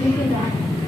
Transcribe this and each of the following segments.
Jom mulai.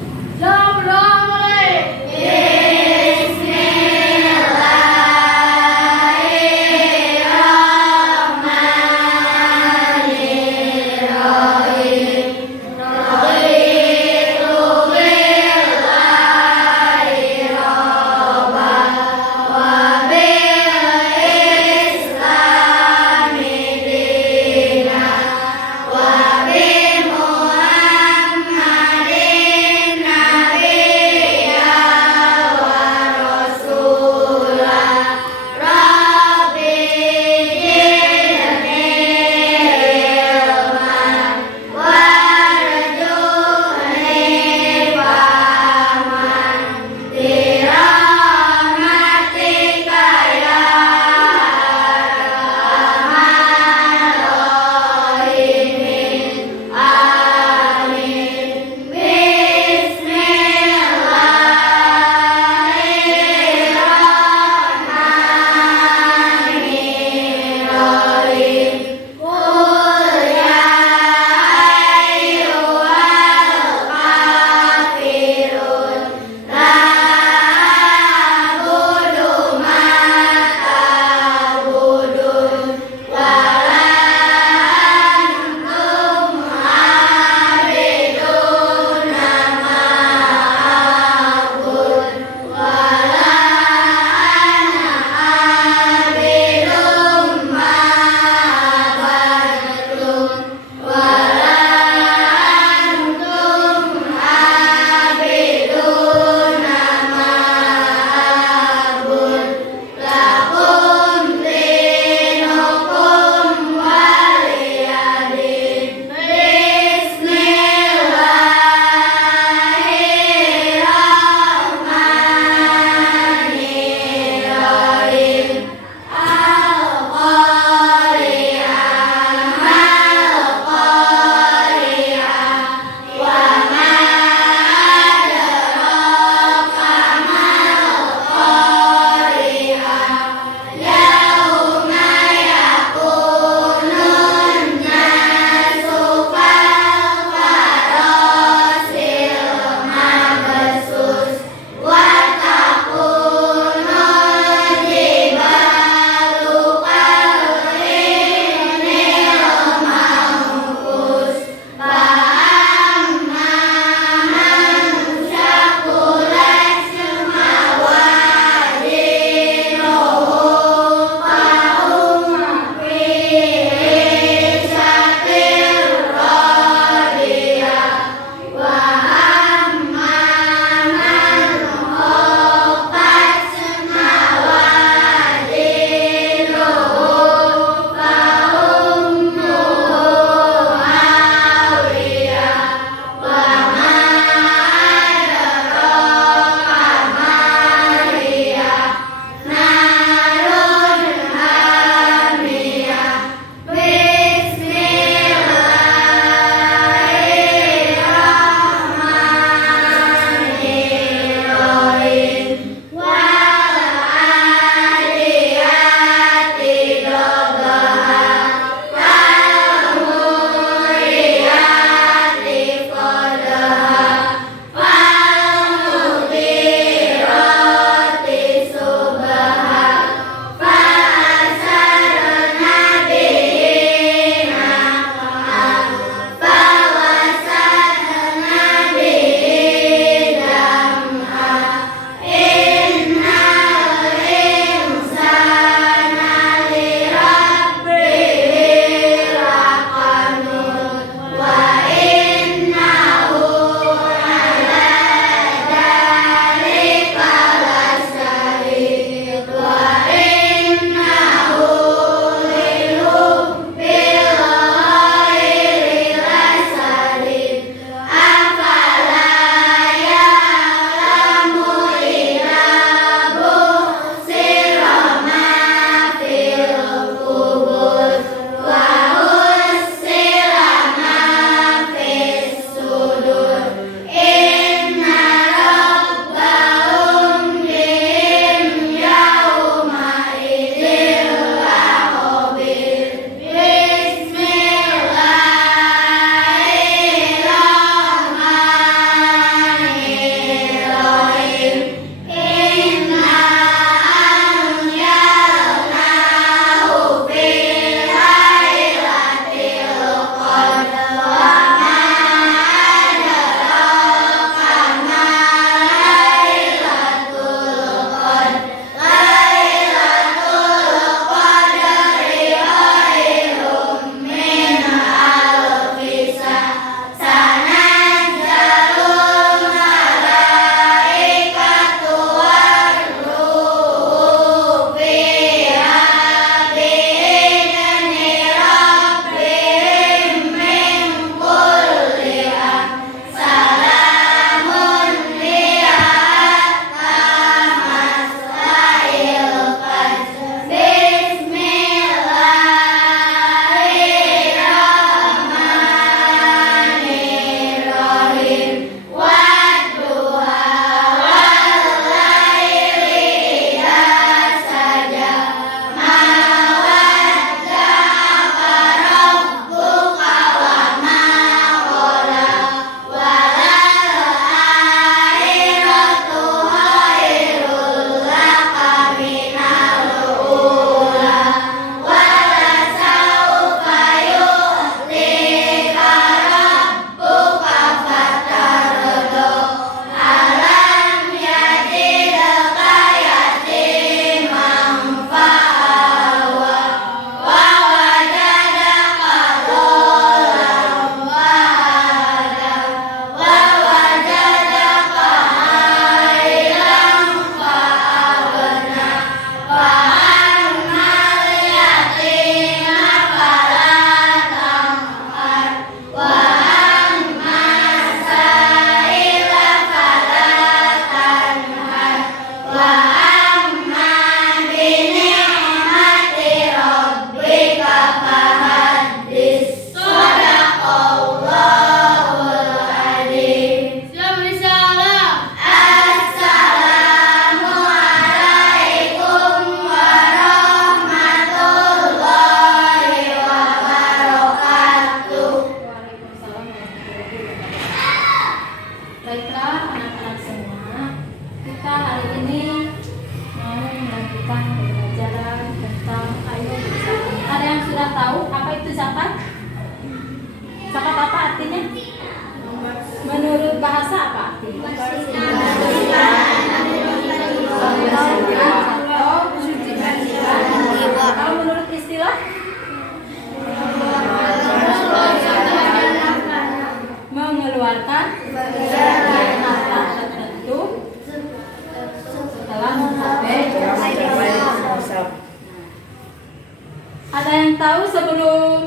Saya yang tahu sebelum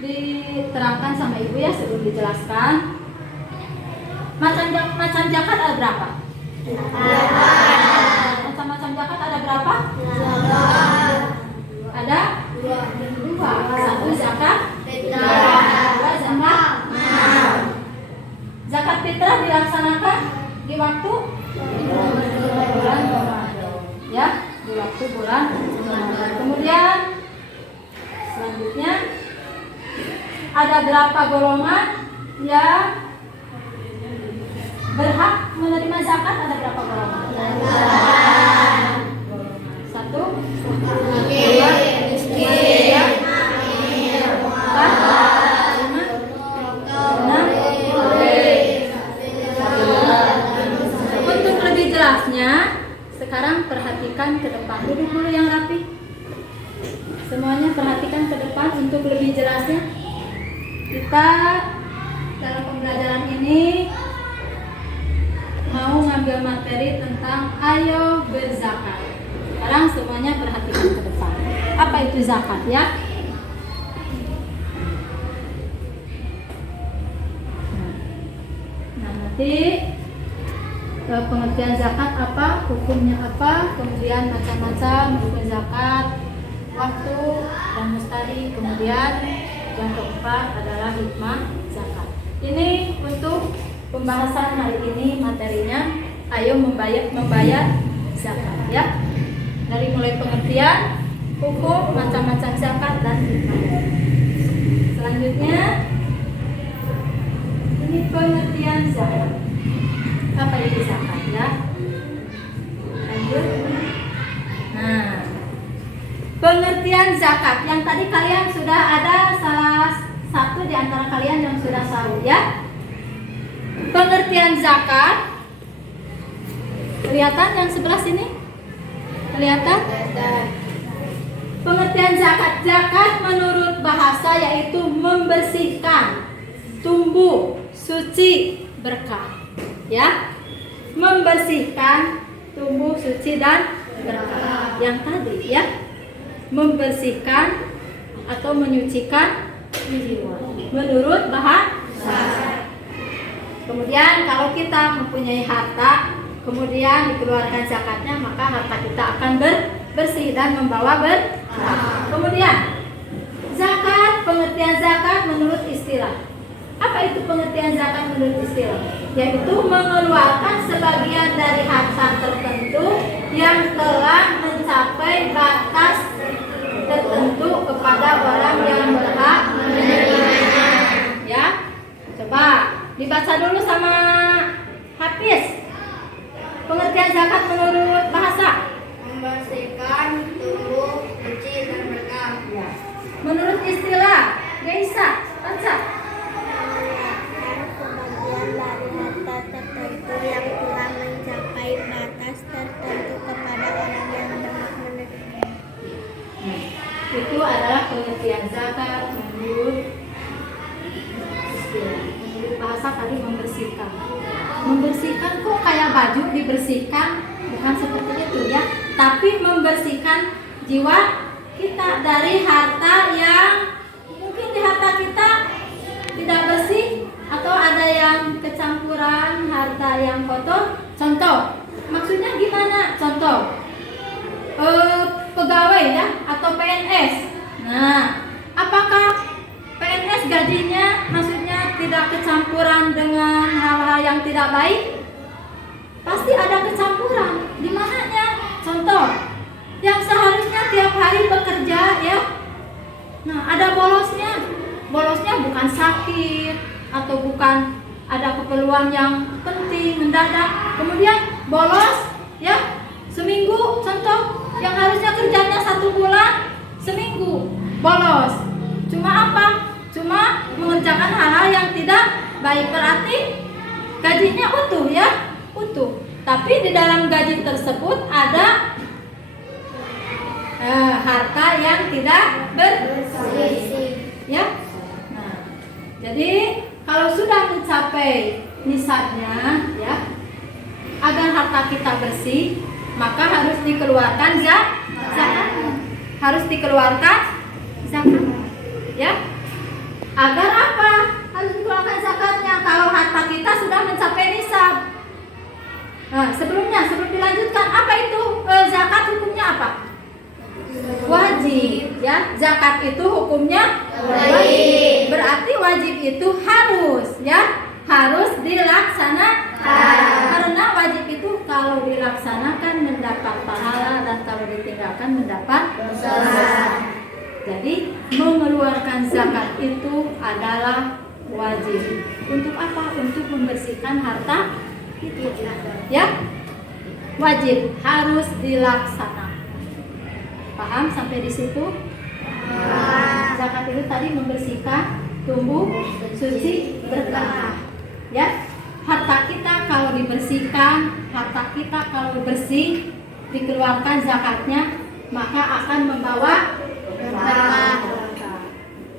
diterangkan sama ibu ya, sebelum dijelaskan, macam zakat ada berapa? Macam-macam zakat ada berapa? Ada dua. Satu zakat fitrah, dua zakat mal. Zakat fitrah dilaksanakan di waktu bulan Ramadan, ya, di waktu bulan Ramadan. Kemudian selanjutnya ada berapa golongan yang berhak menerima zakat? Ada berapa golongan? Satu, dua, tiga, empat, lima, enam, untuk lebih jelasnya, sekarang perhatikan ke depan. Duduk dulu yang rapi. Semuanya perhatikan ke depan untuk lebih jelasnya. Kita dalam pembelajaran ini mau ngambil materi tentang ayo berzakat. Sekarang semuanya perhatikan ke depan. Apa itu zakat ya? Nah, nanti pengertian zakat apa, hukumnya apa, kemudian macam-macam hukum zakat, waktu dan mustahil, kemudian yang keempat adalah hikmah zakat. Ini untuk pembahasan hari ini materinya, ayo membayar zakat ya. Dari mulai pengertian, hukum, macam-macam zakat dan hikmah. Selanjutnya ini pengertian zakat. Apa itu zakat ya? Lanjut. Nah, pengertian zakat yang tadi kalian sudah ada salah satu di antara kalian yang sudah tahu ya. Pengertian zakat, kelihatan yang sebelah sini? Kelihatan? Pengertian zakat. Zakat menurut bahasa yaitu membersihkan, tumbuh, suci, berkah. Ya, membersihkan, tumbuh, suci dan berkah. Yang tadi ya, membersihkan atau menyucikan jiwa menurut bahasa. Kemudian kalau kita mempunyai harta, kemudian dikeluarkan zakatnya, maka harta kita akan bersih dan membawa berkah. Kemudian zakat, pengertian zakat menurut istilah. Apa itu pengertian zakat menurut istilah? Yaitu mengeluarkan sebagian dari harta tertentu yang telah mencapai batas tertentu kepada orang yang berhak menerimanya. Ya, coba dibaca dulu sama Hafiz. Pengertian zakat menurut bahasa. Membersihkan, tumbuh, suci dan berkah. Ya. Menurut istilah, Gaisa, baca. Sebagian dari harta tertentu yang telah mencapai batas tertentu kepada orang yang berhak menerima. Itu adalah pengertian zakat menurut istilah. Menurut bahasa tadi membersihkan. Membersihkan kok kayak baju dibersihkan, bukan seperti itu ya. Tapi membersihkan jiwa kita dari harta yang mungkin di harta kita tidak bersih, atau ada yang kecampuran harta yang kotor. Contoh, maksudnya gimana? Contoh, pegawai ya, atau PNS. Nah, apakah PNS gajinya maksudnya tidak kecampuran dengan hal-hal yang tidak baik? Pasti ada kecampuran. Di mananya? Contoh, yang seharusnya tiap hari bekerja ya. Nah, ada bolosnya. Bolosnya bukan sakit atau bukan ada keperluan yang penting mendadak, kemudian bolos ya seminggu. Contoh, yang harusnya kerjanya 1 bulan, seminggu bolos. Cuma apa? Cuma mengerjakan hal-hal yang tidak baik. Berarti gajinya utuh ya, utuh. Tapi di dalam gaji tersebut ada harta yang tidak bersih ya. Nah, jadi kalau sudah mencapai nisabnya ya, agar harta kita bersih, maka harus dikeluarkan zakat. Harus dikeluarkan zakat. Ya. Agar apa? Harus dikeluarkan zakatnya kalau harta kita sudah mencapai nisab. Nah, sebelum dilanjutkan, apa itu zakat hukumnya apa? Wajib, ya. Zakat itu hukumnya wajib. Berarti wajib itu harus, ya. Harus dilaksanakan. Karena wajib itu kalau dilaksanakan mendapat pahala dan kalau ditinggalkan mendapat dosa. Jadi mengeluarkan zakat itu adalah wajib. Untuk apa? Untuk membersihkan harta kita. Ya, wajib harus dilaksanakan. Paham sampai di situ? Zakat itu tadi membersihkan tubuh suci berkah. Ya, harta kita kalau dibersihkan, harta kita kalau bersih, dikeluarkan zakatnya, maka akan membawa berkah.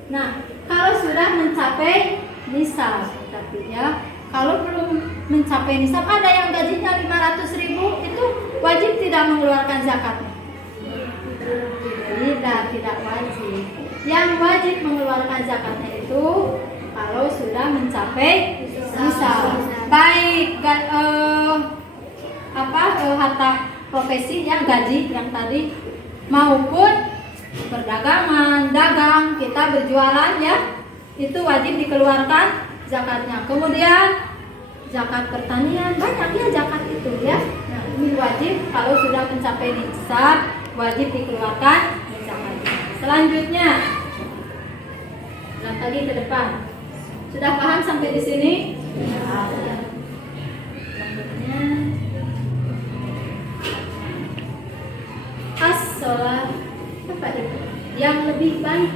Nah, kalau sudah mencapai nisab, tapi ya, kalau belum mencapai nisab, ada yang gajinya 500.000, itu wajib tidak mengeluarkan zakatnya. Tidak wajib. Yang wajib mengeluarkan zakatnya itu kalau sudah mencapai nisab. Baik harta profesi yang gaji yang tadi maupun perdagangan, dagang, kita berjualan ya, itu wajib dikeluarkan zakatnya. Kemudian zakat pertanian, banyak ya zakat itu ya. Nah, ini wajib kalau sudah mencapai nisab, wajib dikeluarkan zakatnya. Selanjutnya, nah lagi ke depan. Sudah paham sampai di sini? Ya. Selanjutnya, as-sholat, apa itu? Yang lebih baik.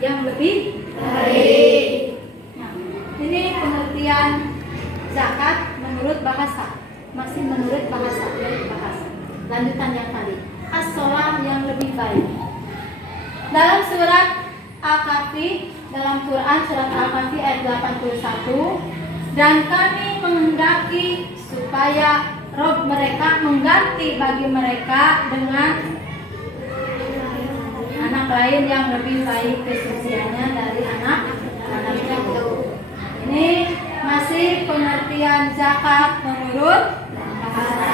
Yang lebih baik. Nah, ini pengertian zakat menurut bahasa. Masih menurut bahasa, dari bahasa. Lanjutan yang tadi. As-sholat yang lebih baik. Dalam surat Al-Kahfi, dalam Quran surat Al-Kahfi ayat 81, dan kami menghendaki supaya Rob mereka mengganti bagi mereka dengan anak lain yang lebih baik kesuciannya dari anak-anaknya. Ini masih pengertian zakat menurut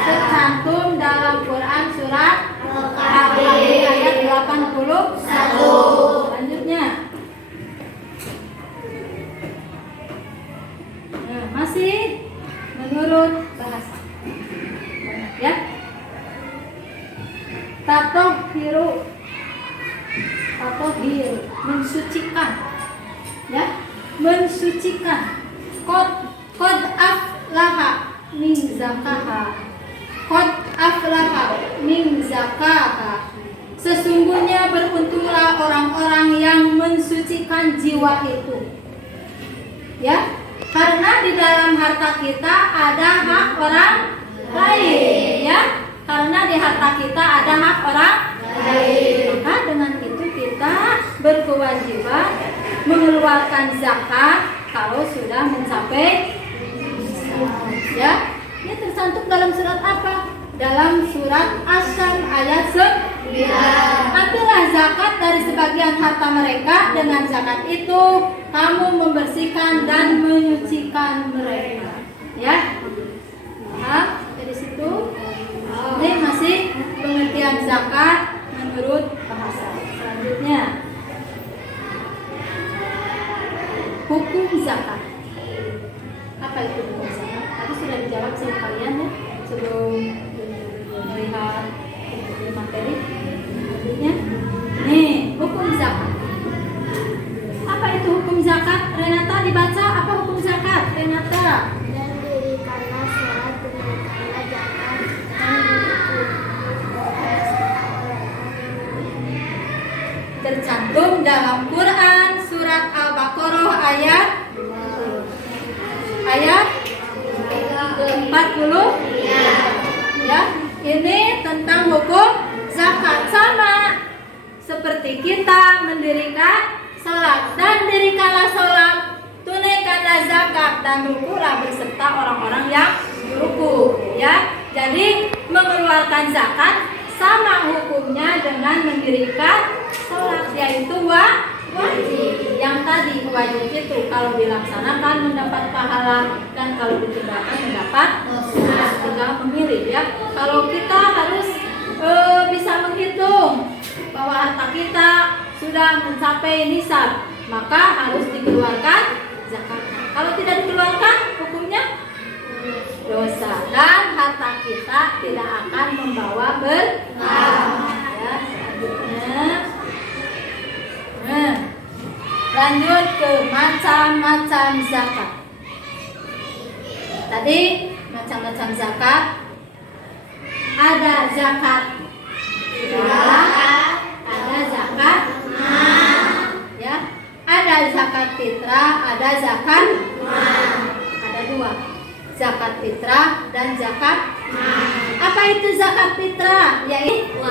tercantum dalam Quran surat Al-Kahfi ayat 81. Selanjutnya, nah, masih menurut bahasa ya. Tatohiru, mensucikan ya, mensucikan. Qad aflaha min zakaha, qad aflaha min zakaha. Sesungguhnya beruntunglah orang-orang yang mensucikan jiwa itu. Ya, karena di dalam harta kita ada hak orang lain, ya. Karena di harta kita ada hak orang lain. Maka dengan itu kita berkewajiban mengeluarkan zakat kalau sudah mencapai ya. Ini tercantum dalam surat apa? Dalam surat Asy-Syams ayat 9. Ambillah zakat dari sebagian harta mereka, dengan zakat itu kamu membersihkan dan menyucikan mereka. Ya. Paham? Dari situ. Ini masih pengertian zakat menurut bahasa. Selanjutnya, hukum zakat. Apa itu hukum zakat? Tadi sudah dijawab sama kalian ya, sebelum melihat materi. Selanjutnya, nih hukum zakat. Apa itu hukum zakat? Renata dibaca apa hukum zakat? Renata. Dan dirikanlah sholat, tunaikanlah zakat, dan tercantum dalam Quran surat Al-Baqarah ayat 40 ya. Ini tentang hukum zakat, sama seperti kita mendirikan salat. Dan dirikanlah salat, tunaikanlah zakat, dan rukulah beserta orang-orang yang ruku ya. Jadi mengeluarkan zakat sama hukumnya dengan mendirikan sholat, yaitu wajib. Yang tadi wajib itu kalau dilaksanakan mendapat pahala, dan kalau ditinggalkan mendapat dosa. Tinggal memilih ya. Kalau kita harus bisa menghitung bahwa harta kita sudah mencapai nisab, maka harus dikeluarkan zakatnya. Kalau tidak dikeluarkan, hukumnya dosa, dan harta kita tidak akan membawa berkah. Ya, selanjutnya. Lanjut ke macam-macam zakat. Tadi macam-macam zakat. Ada zakat fitrah, ada zakat ya, ada zakat fitrah, ada zakat ada dua, zakat fitrah dan zakat. Apa itu zakat fitrah? Yaitu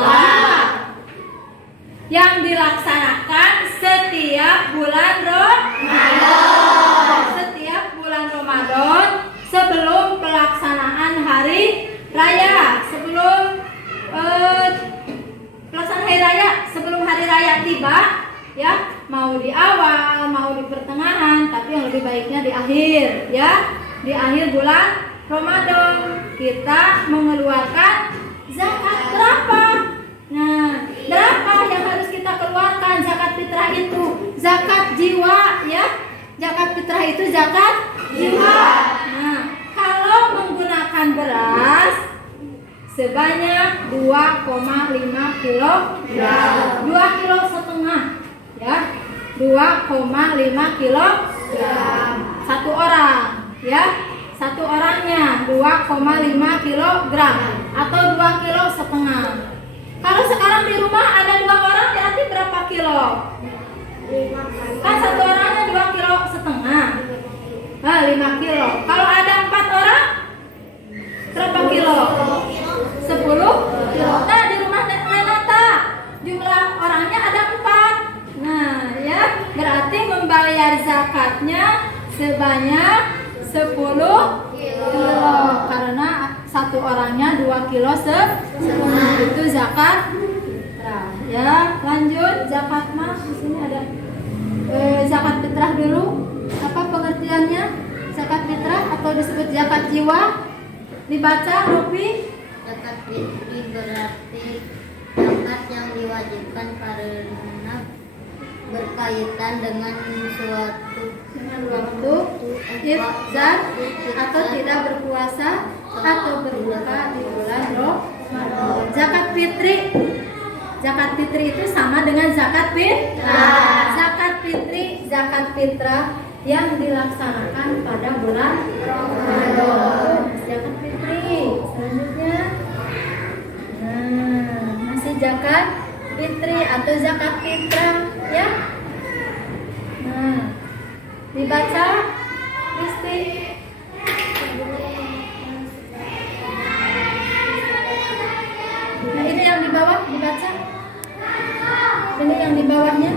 yang dilaksanakan setiap bulan Ramadan. Setiap bulan Ramadan sebelum pelaksanaan hari raya, sebelum pelaksanaan hari raya, sebelum hari raya tiba, ya, mau di awal, mau di pertengahan, tapi yang lebih baiknya di akhir, ya. Di akhir bulan Ramadan kita mengeluarkan zakat berapa? Nah, berapa yang harus kita keluarkan zakat fitrah itu? Zakat jiwa, ya. Zakat fitrah itu zakat jiwa. Nah, kalau menggunakan beras sebanyak 2,5 kilogram, 2,5 kg, ya. 2,5 kilogram satu orang, ya. Satu orangnya 2,5 kilogram atau 2,5 kg. Kalau sekarang di rumah ada 2 orang, berarti berapa kilo? Kan satu orangnya 2,5 kg. 5 kilo. Kalau ada 4 orang, berapa kilo? 10 kilo. Nah, di rumah Nenata jumlah orangnya ada 4. Nah, ya, berarti membayar zakatnya sebanyak 10 kilo. Karena satu orangnya 2 kilo 10 itu zakat. Nah, ya, lanjut zakat mah. Di sini ada zakat fitrah dulu. Apa pengertiannya? Zakat fitrah atau disebut zakat jiwa? Dibaca, Rofi. Zakat fitri berarti zakat yang diwajibkan karena berkaitan dengan suatu waktu iftar atau tidak berpuasa atau berbuka di bulan Ramadan. Zakat fitri itu sama dengan zakat fitrah. Zakat fitrah yang dilaksanakan pada bulan Ramadan. Zakat fitri. Selanjutnya, masih zakat fitri atau zakat fitrah, ya. Dibaca, Kristi. Nah, ini yang di bawah dibaca. Ini yang di bawahnya.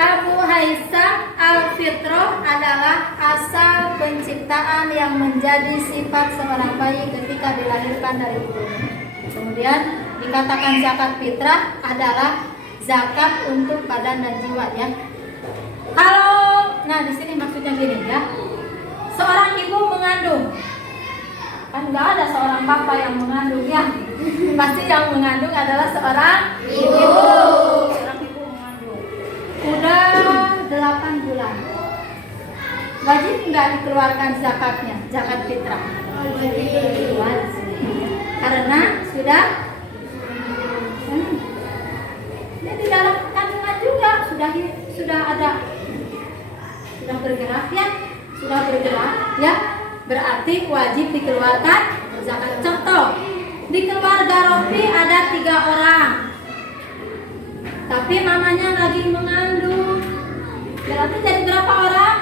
Abu Haisam al-fitrah adalah asal penciptaan yang menjadi sifat seorang bayi ketika dilahirkan dari ibunya. Kemudian dikatakan zakat fitrah adalah zakat untuk badan dan jiwa, ya. Nah, di sini maksudnya gini, ya. Seorang ibu mengandung, kan nggak ada seorang bapak yang mengandung, ya. Pasti yang mengandung adalah seorang ibu. Seorang ibu mengandung. Udah 8 bulan. Wajib nggak dikeluarkan zakatnya, zakat fitrah? Wajib. Karena sudah di dalam kandungan juga sudah ada, sudah bergerak, ya, berarti wajib dikeluarkan zakat. Contoh, di keluarga Rofi ada 3 orang, tapi mamanya lagi mengandung, berarti jadi berapa orang?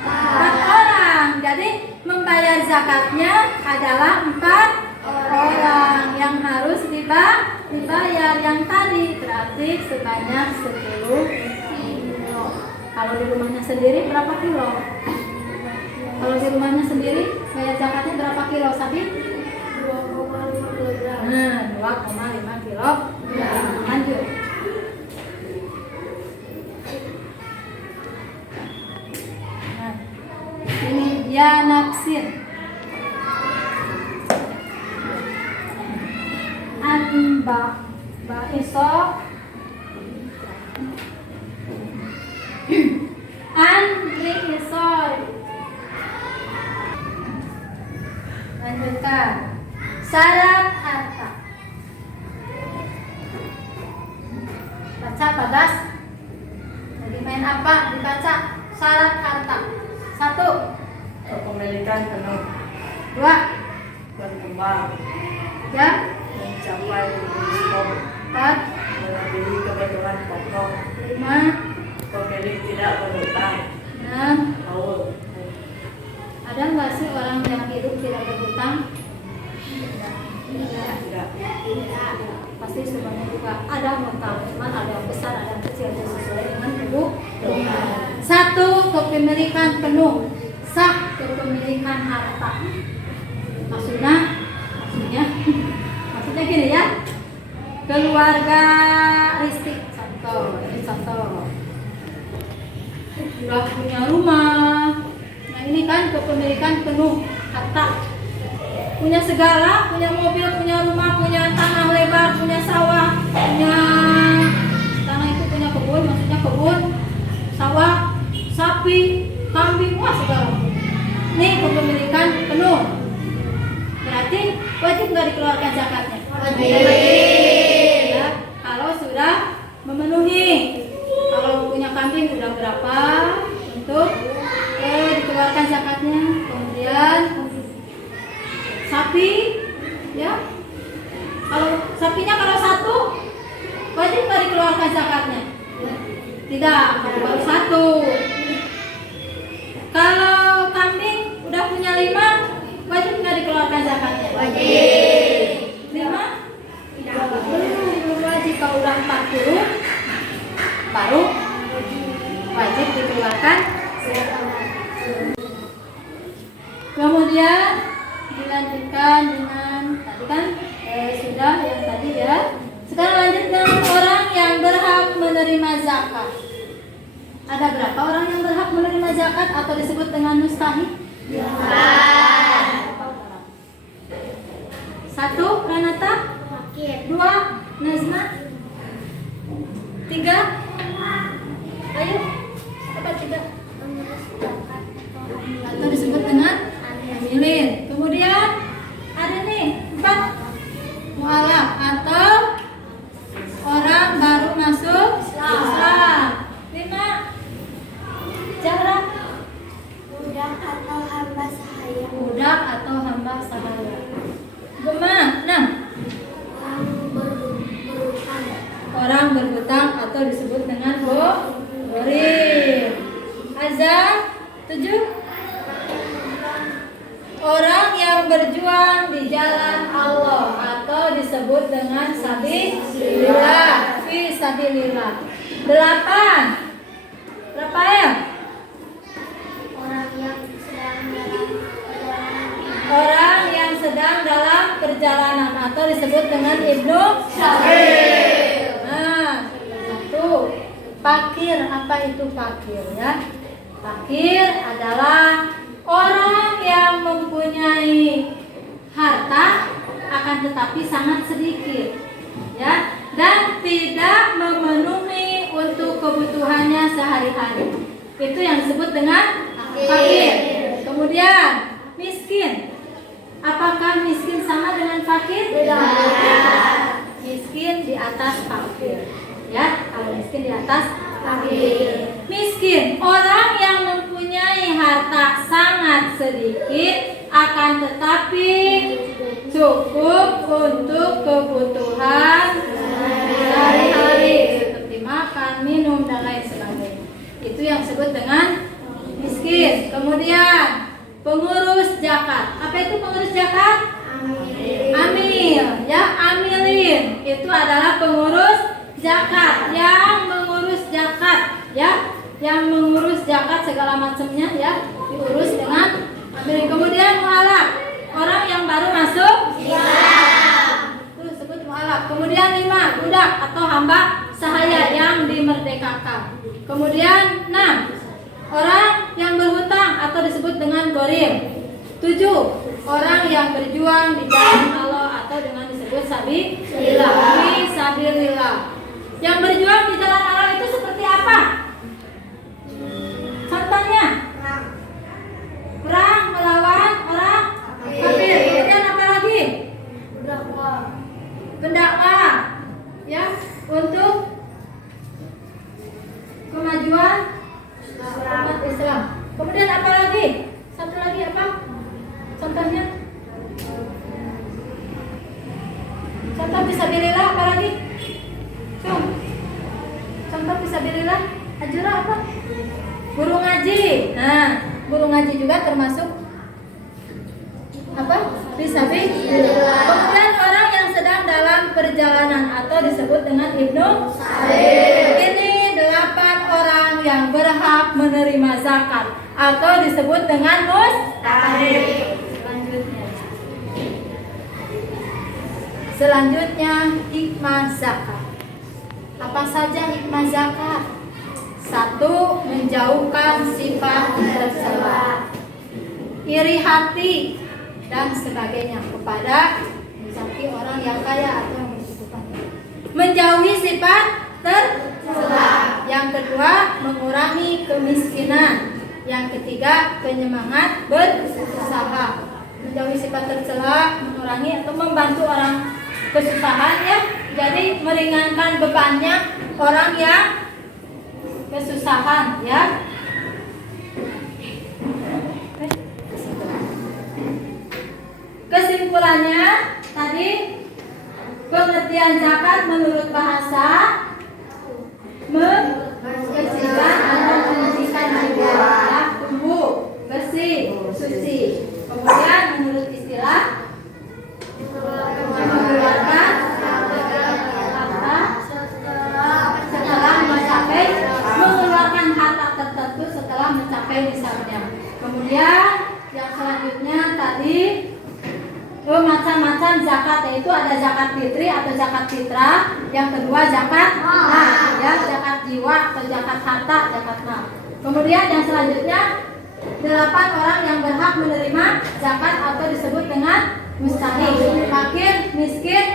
4 orang. Jadi membayar zakatnya adalah 4 orang yang harus dibayar. dibayar yang tadi berarti sebanyak 10 kilo. Kalau di rumahnya sendiri berapa kilo? Kalau di rumahnya sendiri bayar zakatnya berapa kilo, Sabi? 2,5 kilogram. Nah, 2,5 kilo. Lanjut. Nah, ini ya nafsin. Anba isok Andri isoy. Lanjutkan. Syarat harta. Baca Bagas. Lagi main apa? Dibaca. Syarat harta. 1, Kepemilikan penuh, 2, berkembang, 3, mencapai stop, 4, melebihi kebutuhan pokok, 5, pemilik tidak berhutang, 6. haul, Ada nggak sih orang yang hidup tidak berhutang? tidak, Pasti semuanya juga ada hutang, cuman ada yang besar, ada yang kecil, sesuai dengan kebutuhan. 1, kepemilikan penuh, sah kepemilikan harta. Maksudnya gini ya, keluarga Ristik, ini contoh, udah punya rumah. Nah ini kan kepemilikan penuh harta. Punya segala, punya mobil, punya rumah, punya tanah lebar, punya sawah, punya tanah itu punya kebun, maksudnya kebun, sawah, sapi, kambing, wah segala. Ini kepemilikan penuh. Berarti wajib nggak dikeluarkan zakatnya? Wajib. Ya, kalau sudah memenuhi. Kalau punya kambing udah berapa untuk dikeluarkan zakatnya? Kemudian sapi, ya. Kalau sapinya kalau 1 wajib nggak dikeluarkan zakatnya? Tidak, kalau baru 1. Kalau kambing udah punya 5, wajib nggak dikeluarkan zakatnya? Wajib. 5? Belum wajib. Kalau udah 40 baru wajib dikeluarkan. Kemudian dilanjutkan dengan tadi kan sudah yang tadi ya. Sekarang lanjut dengan orang yang berhak menerima zakat. Ada berapa orang yang berhak menerima zakat atau disebut dengan mustahik? 1, Ranata. 2, Nazma. 3, ayo cepat 3. Atau disebut dengan amilin. Kemudian ada nih 4, mualaf atau orang baru masuk Islam. 5, jarak, Budak atau hamba sahaya. budak atau hamba sahaya. 5, 6, orang berhutang atau disebut dengan gharim. Azan 7, orang yang berjuang di jalan Allah atau disebut dengan sabilillah, fi sabilillah. 8, Rafael, orang yang sedang dalam perjalanan atau disebut dengan ibnu sabil. Nah, 1, fakir. Apa itu fakir ya? Fakir adalah orang yang mempunyai harta akan tetapi sangat sedikit, ya, dan tidak memenuhi untuk kebutuhannya sehari-hari. Itu yang disebut dengan fakir. Kemudian miskin. Apakah miskin sama dengan fakir? Tidak. Miskin di atas fakir. Ya, kalau miskin di atas fakir. Miskin, orang yang mempunyai harta sangat sedikit akan tetapi cukup untuk kebutuhan sehari-hari seperti makan, minum dan lain sebagainya. Itu yang disebut dengan miskin. Kemudian pengurus zakat. Apa itu pengurus zakat? Amil, ya, amilin. mu'min itu adalah pengurus zakat, yang mengurus zakat, ya, yang mengurus zakat segala macamnya, ya, diurus dengan ambil. Kemudian mu'alaf, orang yang baru masuk Islam, itu disebut mu'alaf. Kemudian 5, budak atau hamba sahaya yang dimerdekakan. Kemudian 6, orang yang berhutang atau disebut dengan gharim. 7, orang yang berjuang di jalan Allah atau dengan disebut sabilillah. Yang berjuang di jalan Allah itu seperti apa? Contohnya perang melawan orang kafir. Kemudian apa lagi? Berdakwah, ya, untuk kemajuan umat Islam. Kemudian apa lagi? Satu lagi apa? Contohnya? Contoh fisabilillah apa lagi? Contoh fisabilillah, ajura apa? Guru ngaji. Nah, guru ngaji juga termasuk apa? Fisabilillah. Kemudian orang yang sedang dalam perjalanan atau disebut dengan ibnu sabil. Ini 8 orang yang berhak menerima zakat atau disebut dengan mustahik. Selanjutnya hikmah zakat. Apa saja hikmah zakat? 1, menjauhkan sifat tercela, iri hati dan sebagainya kepada misalnya orang yang kaya atau yang berkecukupan. Menjauhi sifat tercela. Yang kedua, mengurangi kemiskinan. Yang ketiga, penyemangat berusaha. Menjauhi sifat tercela, mengurangi atau membantu orang kesusahan, ya. Jadi meringankan bebannya orang yang kesusahan, ya. Kesimpulannya tadi, pengertian zakat menurut bahasa membersihkan atau membersihkan jiwa, ya, tumbuh, bersih, suci. Kemudian menurut istilah mengeluarkan harta setelah mencapai, mengeluarkan harta tertentu setelah mencapai nisabnya. Kemudian yang selanjutnya tadi macam-macam zakat, yaitu ada zakat fitri atau zakat fitrah. Yang kedua zakat mal, ya, zakat jiwa atau zakat harta, zakat mal. Kemudian yang selanjutnya 8 orang yang berhak menerima zakat atau disebut dengan mustahik: fakir, miskin,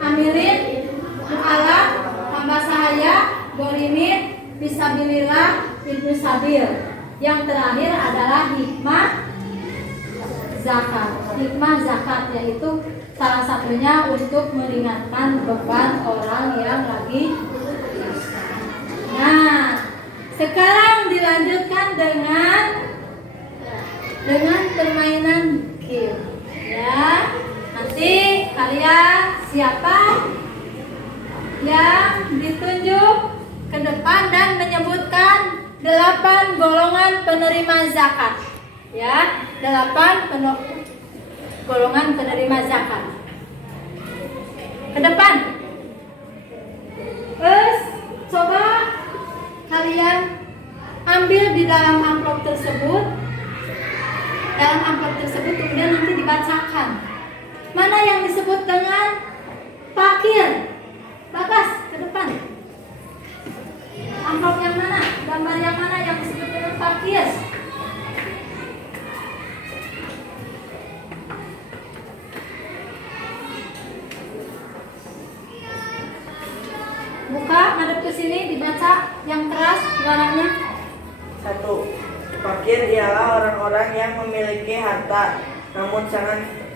amilin, mu'alaf, hamba sahaya, gharimin, fisabilillah, ibnu sabil. Yang terakhir adalah hikmah zakat. Hikmah zakat yaitu salah satunya untuk meringankan beban orang yang lagi. Nah, sekarang dilanjutkan dengan permainan game, ya. Nanti kalian siapa yang ditunjuk ke depan dan menyebutkan 8 golongan penerima zakat, ya, 8 golongan penerima zakat. Ke depan. Terus coba kalian ambil di dalam amplop tersebut. Dalam amplop tersebut kemudian nanti dibacakan mana yang disebut dengan fakir. Bagas ke depan. Amplop yang mana? Gambar yang mana yang disebut dengan fakir? Buka, ngadep ke sini, dibaca yang keras suaranya. 1. Fakir ialah orang-orang yang memiliki harta namun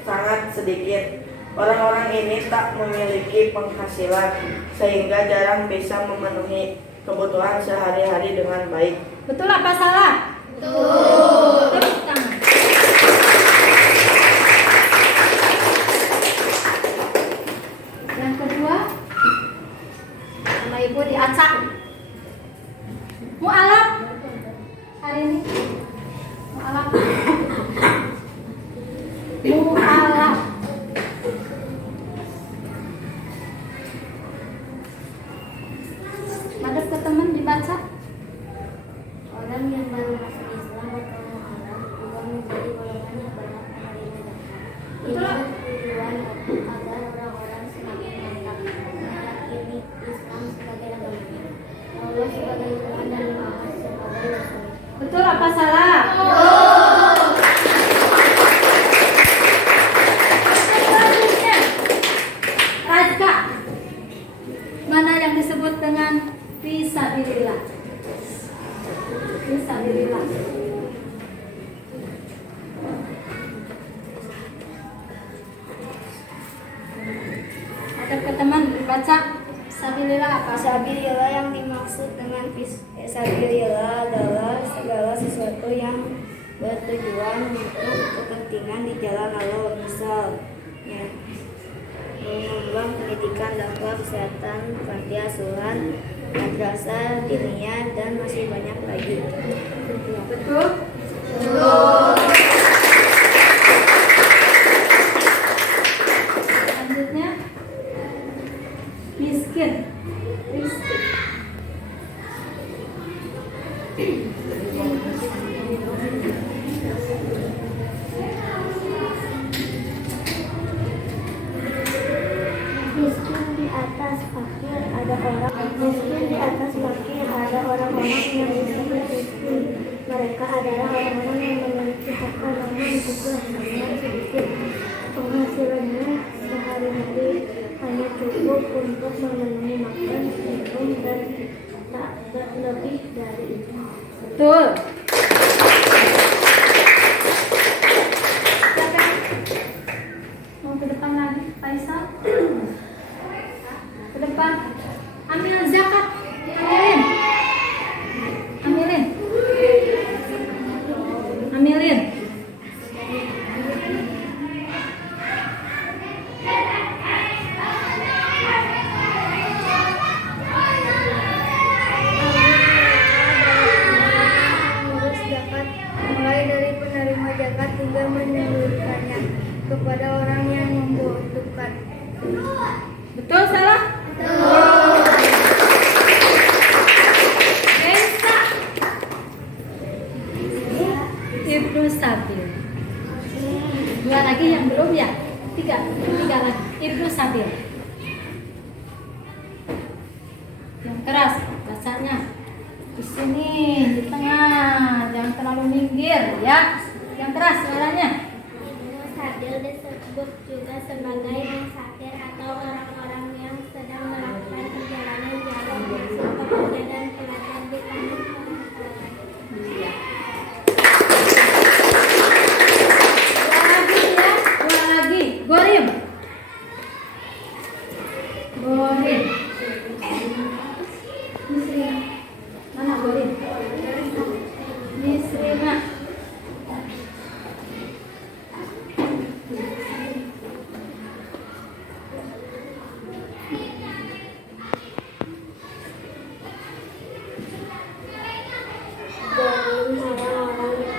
sangat sedikit. Orang-orang ini tak memiliki penghasilan sehingga jarang bisa memenuhi kebutuhan sehari-hari dengan baik. Betul apa salah? Betul. Tepuk tangan. Yang kedua, sama ibu diacak. Mu'alaf hari ini. Mu'alaf. Mu'alaf. sebagai Tuhan dan Muhammad sebagai Rasul. Betul apa salah? Selanjutnya, Rajka. Mana yang disebut dengan fisabilillah? Fisabilillah. Ada ke teman baca fisabilillah apa? Fisabilillah yang dimaksud dengan fisabilillah adalah segala sesuatu yang bertujuan untuk kepentingan di jalan Allah, misalnya mengembang pendidikan, dakwah, kesehatan, panti asuhan, madrasah, diniyah, dan masih banyak lagi. Betul? Selanjutnya, miskin. Miskin di atas fakir ada orang-orang yang disebut miskin. Mereka adalah orang-orang yang memiliki harta namun juga sangat sedikit. Penghasilannya sehari-hari hanya cukup untuk memenuhi makan, minum, dan tak lebih dari itu. Betul. Mau ke depan lagi, Faisal? Ke depan. Ambil zakat. Ambilin. Ambilin. Ambilin. Mengurus zakat mulai dari penerima zakat hingga menyalurkannya kepada orang yang membutuhkan. Betul salah? Esa. Ibnu Sabil. Dua lagi yang belum ya? Tiga lagi. Ibnu Sabil. Yang keras bacanya. Di sini, di tengah, jangan terlalu minggir ya. Yang keras suaranya. Ibnu Sabil disebut juga sebagai musafir atau orang-orang yang sedang melakukan perjalanan jauh masuk bekerja dan belajar di kampung perantauan. Dua lagi. Gorim. Gorim. Mana Gorim? Misrina.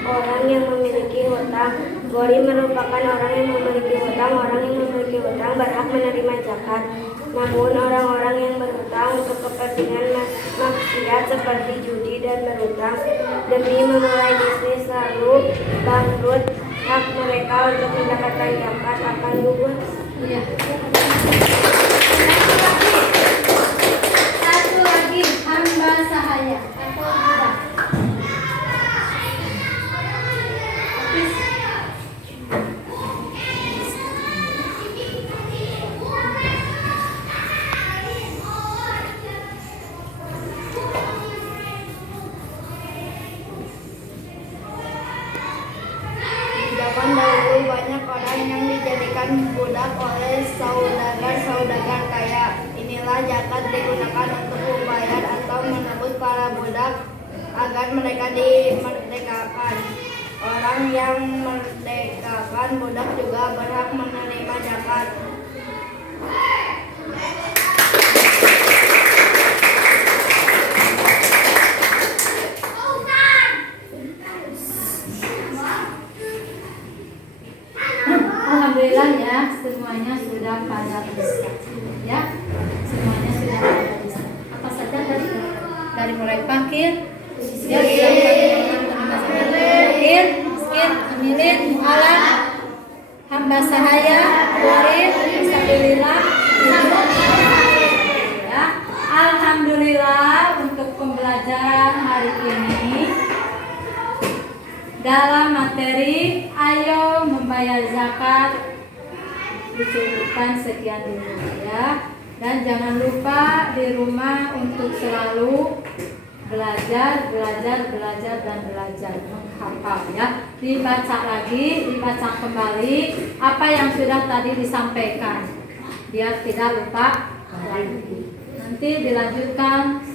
Orang yang memiliki hutang. Gorim merupakan orang yang memiliki hutang. Orang yang memiliki hutang berhak menerima zakat. Namun orang-orang yang berhutang untuk kepentingan maksiat seperti judi dan berhutang demi memulai bisnis lalu bangkrut, hak mereka untuk mendapatkan zakat akan gugur. Iya. Satu lagi hamba sahaya atau budak. Habis. Zaman dahulu banyak orang yang dijadikan budak oleh saudagar-saudagar kaya. Inilah zakat digunakan untuk membayar atau menebus para budak agar mereka dimerdekakan. Orang yang merdekakan budak juga berhak menerima zakat. Alhamdulillah ya, semuanya sudah pada bisa. Ya, semuanya sudah pada bisa. Apa saja dari mulai fakir, ya, fakir, miskin, amilin, mu'alaf, hamba sahaya, gorim, fisabilillah. Ya, alhamdulillah untuk pembelajaran hari ini dalam materi ayo membayar zakat dicukupkan sekian dulu ya. Dan jangan lupa di rumah untuk selalu belajar menghafal ya. Dibaca lagi, dibaca kembali apa yang sudah tadi disampaikan biar tidak lupa lagi. Nanti dilanjutkan